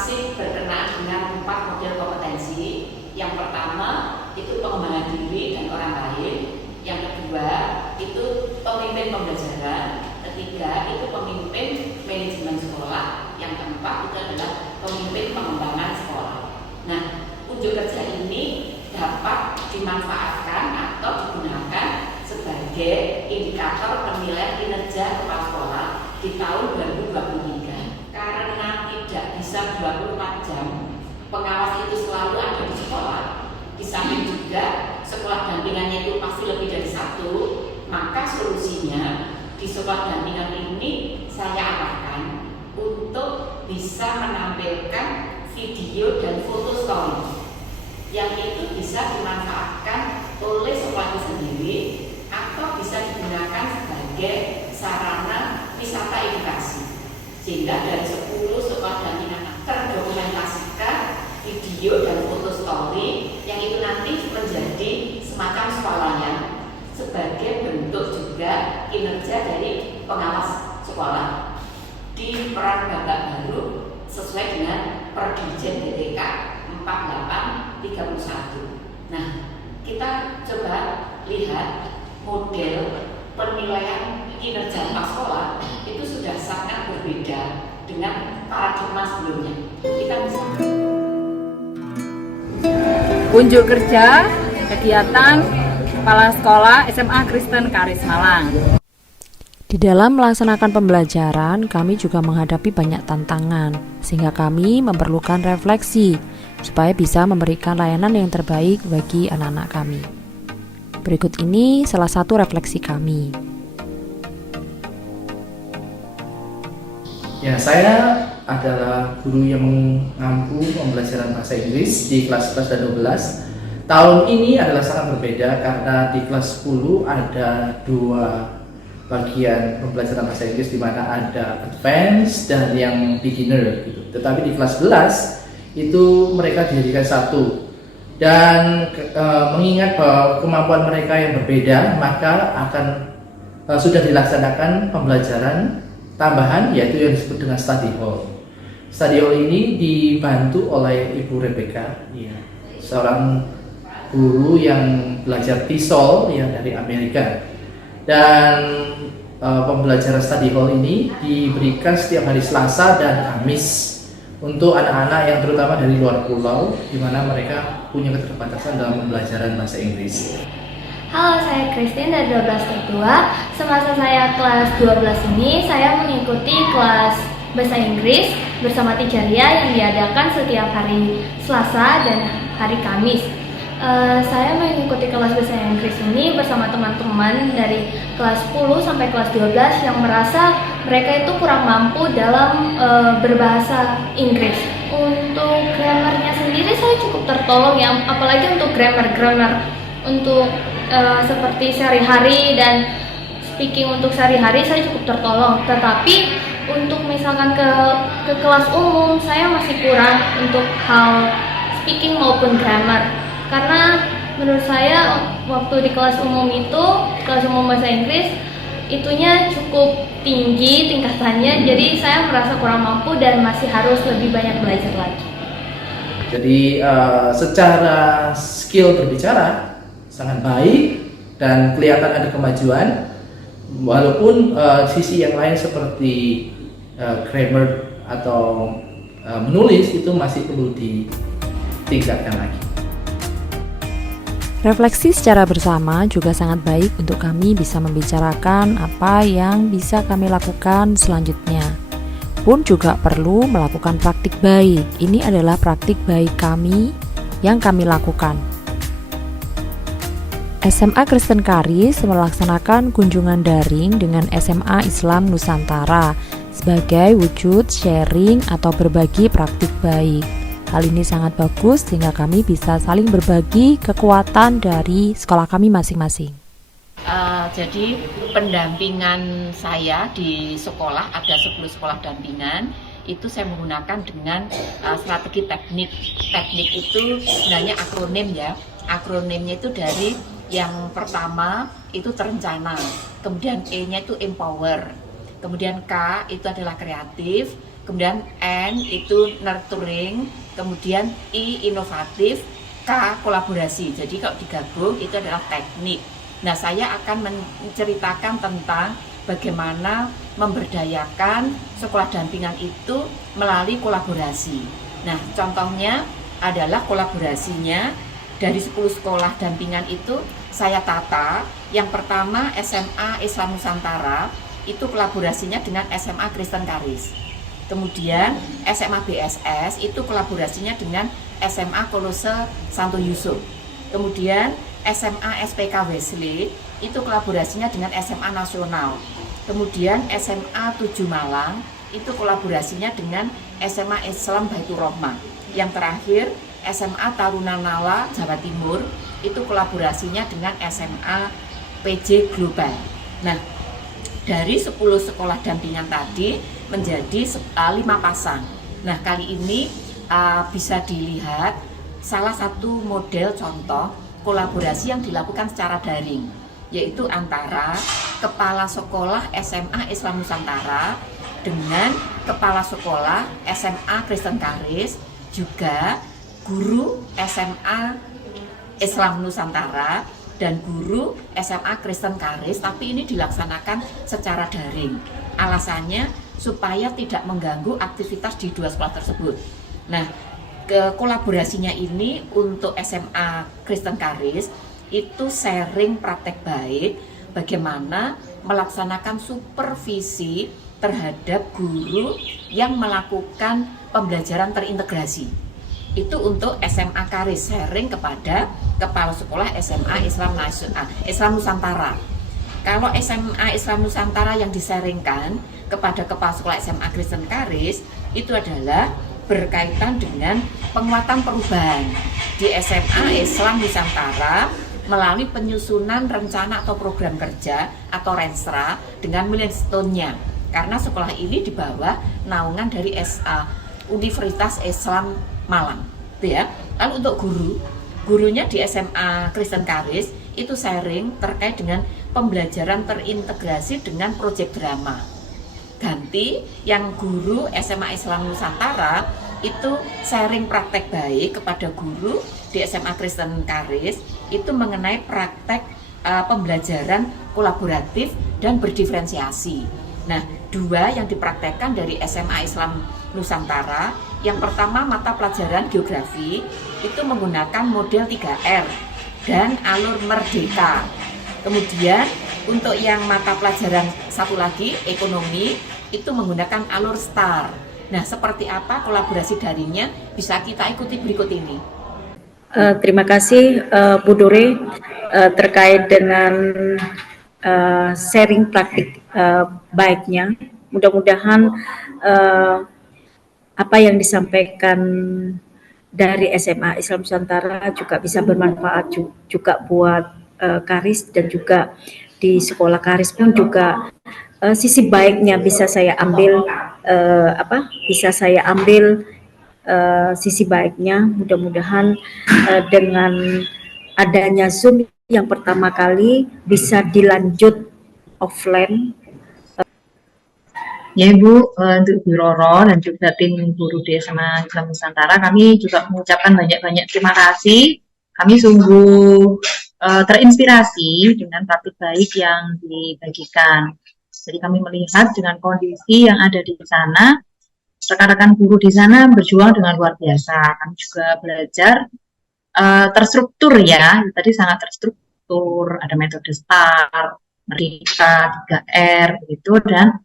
masih berkenaan dengan 4 model kompetensi. Yang pertama itu pengembangan diri dan orang lain. Yang kedua itu pemimpin pembelajaran. Ketiga itu pemimpin manajemen sekolah. Yang keempat itu adalah pemimpin pengembangan sekolah. Nah, unjuk kerja ini dapat dimanfaatkan atau digunakan sebagai indikator penilaian kinerja kepala sekolah di tahun 2023. Karena tidak bisa 24 jam, pengawas itu selalu ada di sekolah. Di samping juga sekolah dampingannya itu pasti lebih dari 1, maka solusinya di sekolah dampingan ini saya arahkan untuk bisa menampilkan video dan foto story yang itu bisa dimanfaatkan oleh sekolah itu sendiri atau bisa digunakan sebagai sarana wisata edukasi, sehingga dari 10 sekolah dampingan terdokumentasikan video dan foto story yang itu nanti menjadi semacam swalayan sebagai bentuk juga kinerja dari pengawas sekolah di peran babak baru sesuai dengan Perdirjen DTK 4831. Nah, kita coba lihat model penilaian kinerja kepala sekolah itu sudah sangat berbeda dengan paradigma sebelumnya. Kita bisa unjuk kerja kegiatan kepala sekolah SMA Kristen Karis Malang. Di dalam melaksanakan pembelajaran, kami juga menghadapi banyak tantangan, sehingga kami memerlukan refleksi supaya bisa memberikan layanan yang terbaik bagi anak-anak kami. Berikut ini salah satu refleksi kami. Ya, saya adalah guru yang mengampu pembelajaran bahasa Inggris di kelas 11 dan 12. Tahun ini adalah sangat berbeda karena di kelas 10 ada 2 bagian pembelajaran bahasa Inggris di mana ada advance dan yang beginner gitu. Tetapi di kelas 11 itu mereka dijadikan satu. Dan mengingat bahwa kemampuan mereka yang berbeda, maka akan sudah dilaksanakan pembelajaran tambahan yaitu yang disebut dengan study hall. Study hall ini dibantu oleh Ibu Rebecca, ya, seorang guru yang belajar TESOL yang dari Amerika. Dan pembelajaran study hall ini diberikan setiap hari Selasa dan Kamis untuk anak-anak yang terutama dari luar pulau, di mana mereka punya keterbatasan dalam pembelajaran bahasa Inggris. Halo, saya Christine dari 12T2. Semasa saya kelas 12 ini, saya mengikuti kelas bahasa Inggris bersama Tijaria yang diadakan setiap hari Selasa dan hari Kamis. Saya mengikuti kelas bahasa Inggris ini bersama teman-teman dari kelas 10 sampai kelas 12 yang merasa mereka itu kurang mampu dalam berbahasa Inggris. Untuk grammarnya sendiri saya cukup tertolong ya, apalagi untuk grammar untuk seperti sehari-hari dan speaking untuk sehari-hari saya cukup tertolong. Tetapi untuk misalkan ke kelas umum saya masih kurang untuk hal speaking maupun grammar. Karena menurut saya waktu di kelas umum bahasa Inggris itunya cukup tinggi tingkatannya, jadi saya merasa kurang mampu dan masih harus lebih banyak belajar lagi. Jadi secara skill berbicara sangat baik dan kelihatan ada kemajuan, walaupun sisi yang lain seperti grammar atau menulis itu masih perlu ditingkatkan lagi. Refleksi secara bersama juga sangat baik untuk kami bisa membicarakan apa yang bisa kami lakukan selanjutnya. Pun juga perlu melakukan praktik baik. Ini adalah praktik baik kami yang kami lakukan. SMA Kristen Karis melaksanakan kunjungan daring dengan SMA Islam Nusantara sebagai wujud sharing atau berbagi praktik baik. Hal ini sangat bagus sehingga kami bisa saling berbagi kekuatan dari sekolah kami masing-masing. Jadi pendampingan saya di sekolah ada 10 sekolah dampingan. Itu saya menggunakan dengan strategi teknik. Teknik itu sebenarnya akronim ya. Akronimnya itu dari yang pertama itu terencana, kemudian E-nya itu empower, kemudian K itu adalah kreatif, kemudian N itu nurturing, kemudian I inovatif, K kolaborasi. Jadi kalau digabung itu adalah teknik. Nah, saya akan menceritakan tentang bagaimana memberdayakan sekolah dampingan itu melalui kolaborasi. Nah, contohnya adalah kolaborasinya dari 10 sekolah dampingan itu saya tata. Yang pertama SMA Islam Nusantara, itu kolaborasinya dengan SMA Kristen Karis. Kemudian SMA BSS itu kolaborasinya dengan SMA Kolose Santo Yusuf. Kemudian SMA SPK Wesley itu kolaborasinya dengan SMA Nasional. Kemudian SMA 7 Malang itu kolaborasinya dengan SMA Islam Baitur Rahmah. Yang terakhir SMA Taruna Nala Jawa Timur itu kolaborasinya dengan SMA PJ Global. Nah, dari 10 sekolah dampingan tadi menjadi 5 pasang. Nah, kali ini bisa dilihat salah satu model contoh kolaborasi yang dilakukan secara daring, yaitu antara kepala sekolah SMA Islam Nusantara dengan kepala sekolah SMA Kristen Karis, juga guru SMA Islam Nusantara dan guru SMA Kristen Karis, tapi ini dilaksanakan secara daring. Alasannya supaya tidak mengganggu aktivitas di dua sekolah tersebut. Nah, kolaborasinya ini untuk SMA Kristen Karis itu sharing praktek baik bagaimana melaksanakan supervisi terhadap guru yang melakukan pembelajaran terintegrasi. Itu untuk SMA Karis, sharing kepada kepala sekolah SMA Islam Nusantara. Kalau SMA Islam Nusantara yang disaringkan kepada kepala sekolah SMA Kristen Karis itu adalah berkaitan dengan penguatan perubahan di SMA Islam Nusantara melalui penyusunan rencana atau program kerja atau Renstra dengan milestone-nya, karena sekolah ini di bawah naungan dari Universitas Islam Malang, ya. Lalu untuk gurunya di SMA Kristen Karis itu sharing terkait dengan pembelajaran terintegrasi dengan proyek drama. Ganti yang guru SMA Islam Nusantara itu sharing praktek baik kepada guru di SMA Kristen Karis itu mengenai praktek pembelajaran kolaboratif dan berdiferensiasi. Nah, 2 yang dipraktekkan dari SMA Islam Nusantara, yang pertama mata pelajaran geografi itu menggunakan model 3R dan alur merdeka. Kemudian untuk yang mata pelajaran satu lagi ekonomi itu menggunakan alur STAR. Nah, seperti apa kolaborasi daringnya bisa kita ikuti berikut ini. Terima kasih Bu Dore terkait dengan sharing praktik baiknya. Mudah-mudahan apa yang disampaikan dari SMA Islam Nusantara juga bisa bermanfaat juga buat Karis, dan juga di sekolah Karis pun juga sisi baiknya bisa saya ambil sisi baiknya. Mudah-mudahan dengan adanya Zoom yang pertama kali bisa dilanjut offline. Ya Ibu, untuk Bu Roro dan juga tim guru di SMA Islam Nusantara, kami juga mengucapkan banyak-banyak terima kasih. Kami sungguh terinspirasi dengan praktik baik yang dibagikan. Jadi kami melihat dengan kondisi yang ada di sana, rekan-rekan guru di sana berjuang dengan luar biasa. Kami juga belajar terstruktur ya, tadi sangat terstruktur, ada metode STAR, Merdeka, 3R, begitu, dan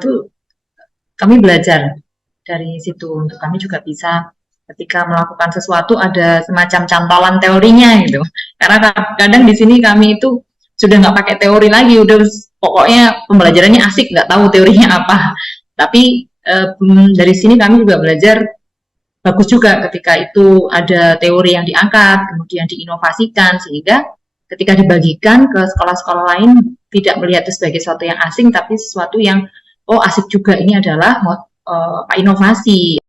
itu kami belajar dari situ. Untuk kami juga bisa ketika melakukan sesuatu ada semacam cantolan teorinya gitu. Karena kadang di sini kami itu sudah nggak pakai teori lagi, udah pokoknya pembelajarannya asik, nggak tahu teorinya apa. Tapi dari sini kami juga belajar bagus juga ketika itu ada teori yang diangkat, kemudian diinovasikan, sehingga ketika dibagikan ke sekolah-sekolah lain tidak melihat itu sebagai sesuatu yang asing, tapi sesuatu yang asik juga, ini adalah inovasi.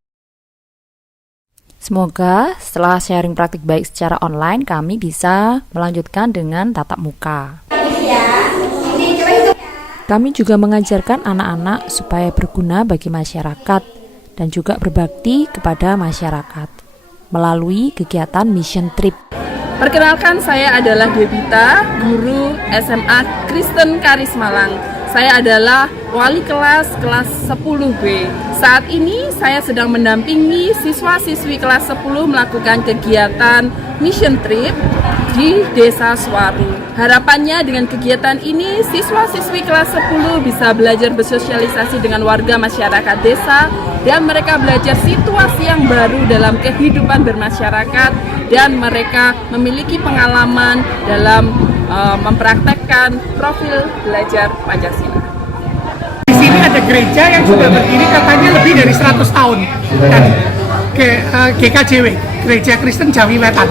Semoga setelah sharing praktik baik secara online, kami bisa melanjutkan dengan tatap muka. Kami juga mengajarkan anak-anak supaya berguna bagi masyarakat dan juga berbakti kepada masyarakat melalui kegiatan mission trip. Perkenalkan, saya adalah Debita, guru SMA Kristen Karis Malang. Saya adalah wali kelas 10B. Saat ini saya sedang mendampingi siswa-siswi kelas 10 melakukan kegiatan mission trip di Desa Suwaru. Harapannya dengan kegiatan ini siswa-siswi kelas 10 bisa belajar bersosialisasi dengan warga masyarakat desa dan mereka belajar situasi yang baru dalam kehidupan bermasyarakat dan mereka memiliki pengalaman dalam mempraktekkan profil belajar Pancasila. Di sini ada gereja yang sudah berdiri katanya lebih dari 100 tahun dan GKJW, Gereja Kristen Jawi Wetan.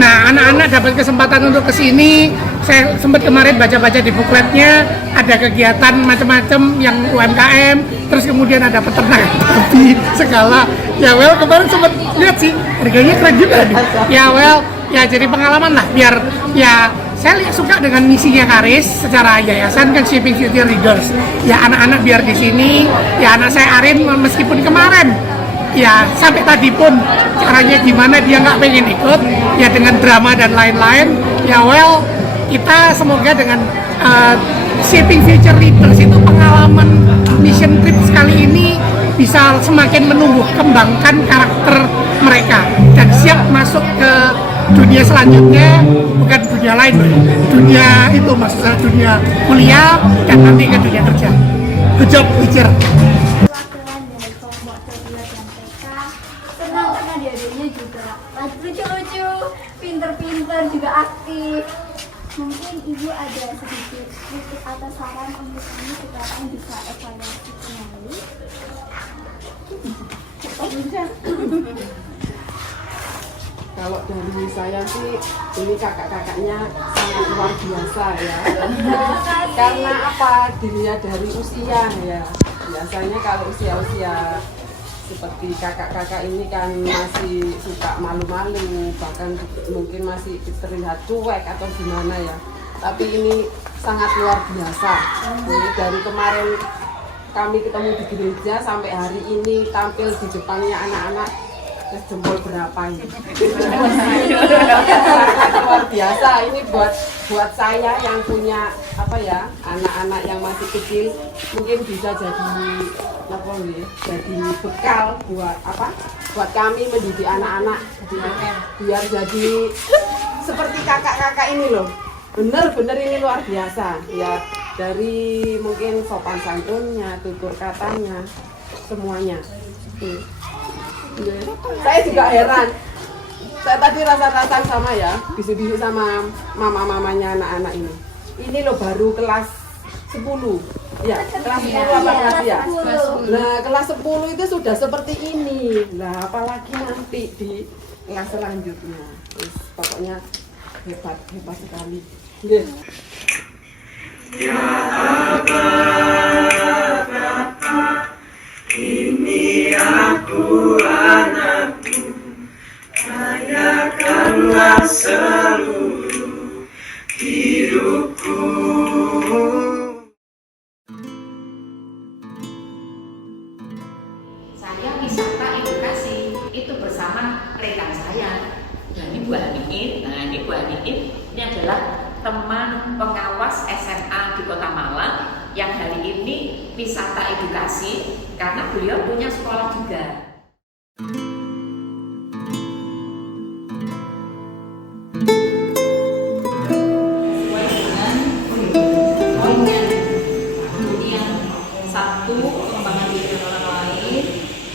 Nah, anak-anak dapat kesempatan untuk ke sini. Saya sempat kemarin baca-baca di bukletnya, ada kegiatan macam-macam yang UMKM, terus kemudian ada peternak babi segala. Ya well, kemarin sempat lihat sih, harganya keren juga nih. Ya well, ya jadi pengalaman lah, biar ya saya suka dengan misinya Karis secara yayasan kan Shaping Future Leaders. Ya anak-anak biar di sini, ya anak saya Arin meskipun kemarin ya sampai tadi pun caranya gimana dia nggak pengen ikut, ya dengan drama dan lain-lain. Ya well, kita semoga dengan Shaping Future Leaders itu pengalaman mission trip sekali ini bisa semakin menumbuh kembangkan karakter mereka dan siap masuk ke dunia selanjutnya, bukan dunia lain, dunia itu maksudnya dunia kuliah dan nanti ke dunia kerja. Good job, teacher. Perwakilan dari kelompok Terbiar dan TK, senang karena adik-adiknya juga lucu-lucu, pinter-pinter, juga aktif. Mungkin ibu ada sedikit kritik atau saran untuk ini supaya kami bisa evaluasi kembali. Kalau dari saya sih, ini kakak-kakaknya sangat luar biasa ya. Karena apa? Dilihat dari usia ya. Biasanya kalau usia-usia seperti kakak-kakak ini kan masih suka malu-malu, bahkan mungkin masih terlihat cuek atau gimana ya. Tapi ini sangat luar biasa. Ini dari kemarin kami ketemu di gereja sampai hari ini tampil di depannya anak-anak jempol berapa ini. Luar biasa ini buat saya yang punya apa ya, anak-anak yang masih kecil, mungkin bisa jadi bekal buat kami mendidik anak-anak biar jadi seperti kakak-kakak ini loh. Bener-bener ini luar biasa ya, dari mungkin sopan santunnya, tutur katanya, semuanya. Saya juga heran. Saya tadi rasa-rasan sama ya, bisu-bisu sama mama-mamanya anak-anak ini. Ini loh baru kelas 10. Ya, kelas 10 apa kelas ya? Nah, kelas 10 itu sudah seperti ini. Nah, apalagi nanti di kelas selanjutnya. Terus, pokoknya hebat sekali. Ya ini aku anakku, rayakanlah seluruh hidupku. Saya wisata edukasi itu bersama rekan saya. Nah, ini Bu Haniin. Nah, ini Bu Haniin ini adalah teman pengawas SMA di Kota Malang yang hari ini wisata edukasi karena beliau punya sekolah juga. Sesuai dengan poinnya. Kemudian satu, pengembangan diri orang lain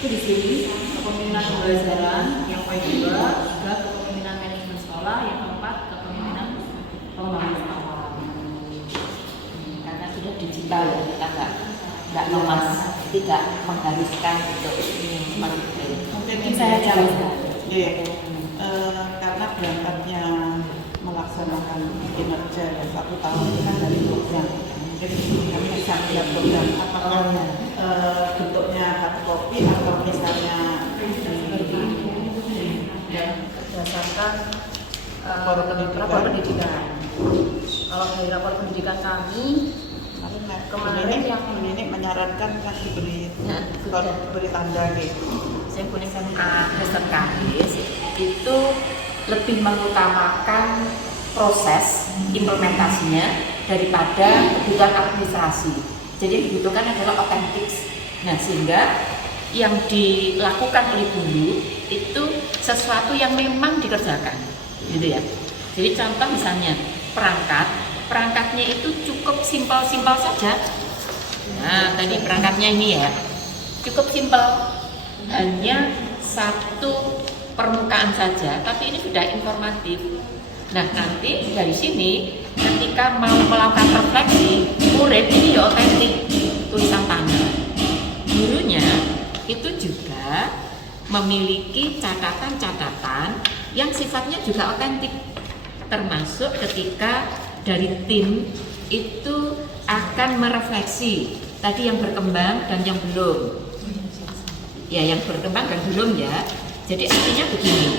itu di sini, kepemimpinan pembelajaran. Yang poin kedua, juga kepemimpinan manajemen sekolah. Yang keempat, kepemimpinan pengembangan sekolah. Karena sudah digital ya, kita nggak lemas, tidak mengharuskan untuk mungkin saya jelaskan. Karena berangkatnya melaksanakan kinerja 1 tahun itu kan dari program. Jadi kami bisa melihat program apakah bentuknya hard copy atau misalnya berdasarkan rapor pendidikan. Kalau dari rapor pendidikan kami Nah, Kemarin Bu Ninik menyarankan kan diberi tanda gitu. Saya kuning SMA Kristen Karis itu lebih mengutamakan proses implementasinya daripada kebutuhan administrasi. Jadi dibutuhkan adalah otentik. Nah, sehingga yang dilakukan oleh guru itu sesuatu yang memang dikerjakan, gitu ya. Jadi contoh misalnya perangkatnya itu cukup simpel-simpel saja. Nah, tadi perangkatnya ini ya, cukup simpel, hanya satu permukaan saja, tapi ini sudah informatif. Nah, nanti dari sini ketika mau melakukan refleksi, murid ini ya otentik tulisan tangan. Gurunya itu juga memiliki catatan-catatan yang sifatnya juga otentik, termasuk ketika dari tim itu akan merefleksi tadi yang berkembang dan yang belum. Ya, yang berkembang dan belum ya. Jadi artinya begini,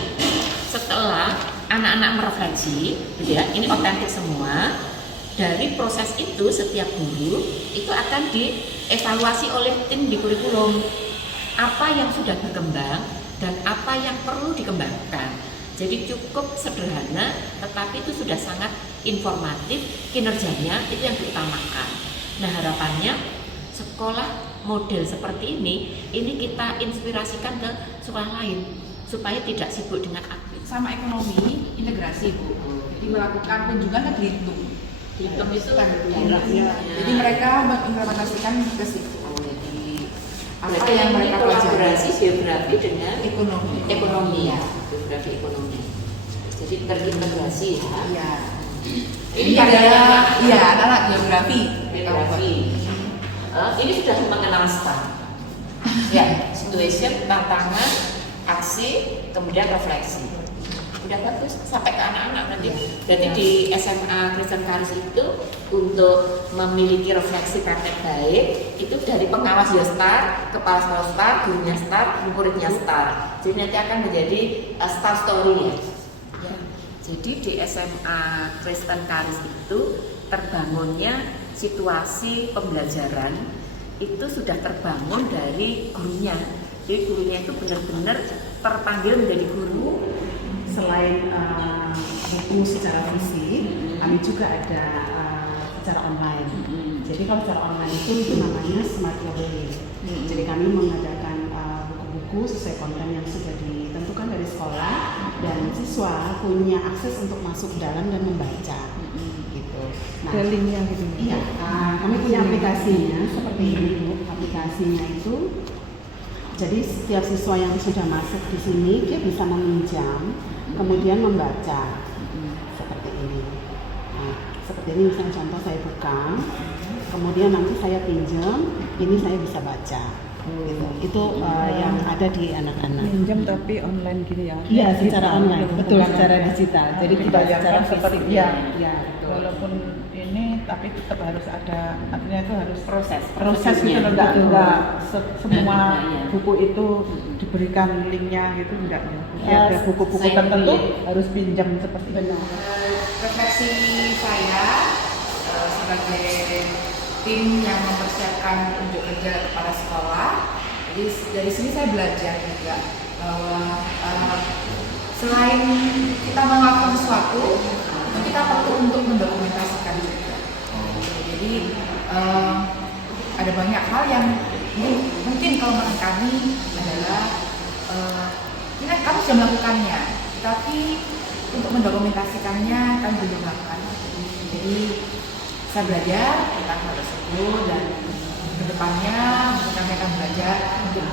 setelah anak-anak merefleksi, gitu ya, ini otentik semua. Dari proses itu setiap guru itu akan dievaluasi oleh tim di kurikulum. Apa yang sudah berkembang dan apa yang perlu dikembangkan. Jadi cukup sederhana, tetapi itu sudah sangat informatif, kinerjanya itu yang diutamakan. Nah, harapannya sekolah model seperti ini kita inspirasikan ke sekolah lain supaya tidak sibuk dengan aktif. Sama ekonomi integrasi Bu, jadi melakukan kunjungan ke Belitung. Belitung itu daerahnya. Jadi mereka mengimplementasikan ke situ. Apa yang mereka kolaborasi geografi dengan ekonomi ya, geografi ekonomi. Jadi terintegrasi ya. Iya. Ini adalah anak geografi. Ini sudah mengenal STAR. Ya, situation, tantangan, aksi, kemudian refleksi. Udah bagus sampai ke anak-anak nanti. Jadi di SMA Kristen Karis itu untuk memiliki refleksi praktek baik itu dari pengawas ya STAR, kepala sekolah STAR, gurunya STAR, muridnya STAR. Jadi nanti akan menjadi STAR story ya. Jadi di SMA Kristen Karis itu terbangunnya situasi pembelajaran itu sudah terbangun dari gurunya. Jadi gurunya itu benar-benar terpanggil menjadi guru. Selain buku secara fisik, kami juga ada secara online. Jadi kalau secara online itu namanya Smart Library. Jadi kami mengadakan buku-buku sesuai konten yang sudah ditentukan dari sekolah dan siswa punya akses untuk masuk ke dalam dan membaca. Gitu. Nah, linknya gitu. Iya, kami punya aplikasinya seperti ini Bu. Aplikasinya itu jadi setiap siswa yang sudah masuk di sini dia bisa meminjam, kemudian membaca seperti ini. Nah, seperti ini misalnya contoh saya buka, kemudian nanti saya pinjam, ini saya bisa baca. Gitu. Itu yang ada di anak-anak. Pinjam tapi online gitu ya? Iya, secara online, betul, secara digital. Jadi tidak secara seperti fisik. ya. Walaupun ini, tapi tetap harus ada, artinya itu harus proses itu enggak semua buku itu diberikan linknya gitu, enggak ya. Jadi ada buku-buku tertentu harus pinjam seperti itu. Refleksi saya sebagai tim yang mempersiapkan unjuk kerja kepala sekolah. Jadi dari sini saya belajar juga bahwa selain kita melakukan sesuatu, kita perlu untuk mendokumentasikan juga. Jadi ada banyak hal yang mungkin kalau menurut kami adalah kami sudah melakukannya, tapi untuk mendokumentasikannya kami belum melakukan. Jadi saya belajar tentang hal tersebut dan kedepannya kami akan belajar untuk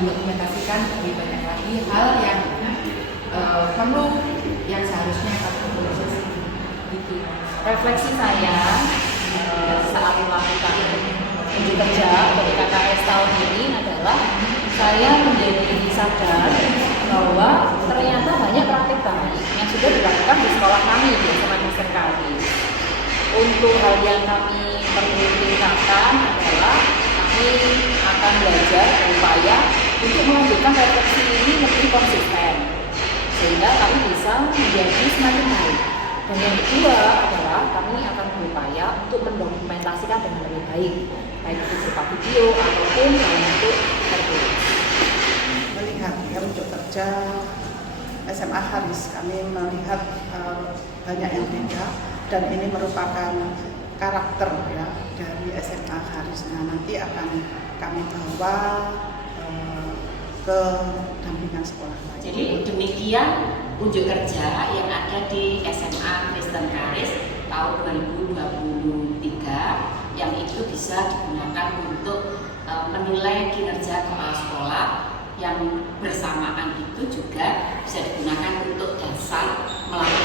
mendokumentasikan lebih banyak lagi hal yang perlu yang seharusnya kami proses. Gitu. Refleksi saya saat melakukan unjuk kerja atau KKS tahun ini adalah saya menjadi sadar bahwa ternyata banyak praktik baik yang sudah dilakukan di sekolah kami di SMA Kristen Karis. Untuk hal yang kami perlu tingkatkan adalah kami akan belajar berupaya untuk melanjutkan refleksi ini lebih konsisten sehingga kami bisa menjadi semakin baik. Dan yang kedua adalah kami akan berupaya untuk mendokumentasikan baik itu berupa video ataupun dalam bentuk tertulis. Melihat ya untuk kerja SMA Haris, kami melihat banyak yang beda dan ini merupakan karakter ya dari SMA Haris. Nah, nanti akan kami bawa ke dampingan sekolah lain. Jadi demikian unjuk kerja yang ada di SMA Kristen Karis tahun 2023 yang itu bisa digunakan untuk menilai kinerja kepala sekolah, yang bersamaan itu juga bisa digunakan untuk dasar melakukan